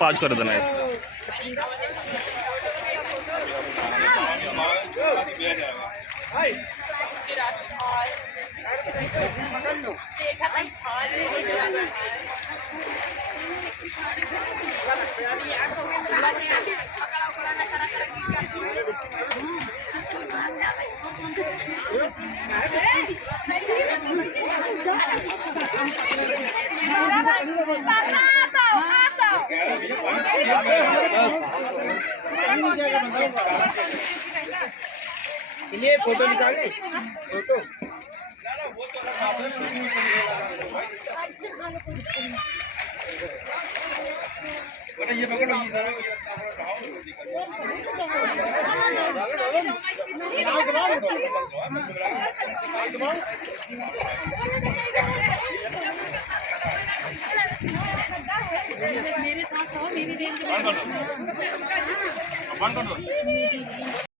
पाँच कर देना है। ये फोटो निकाले फोटो ये पकड़ो मेरे साथ मेरी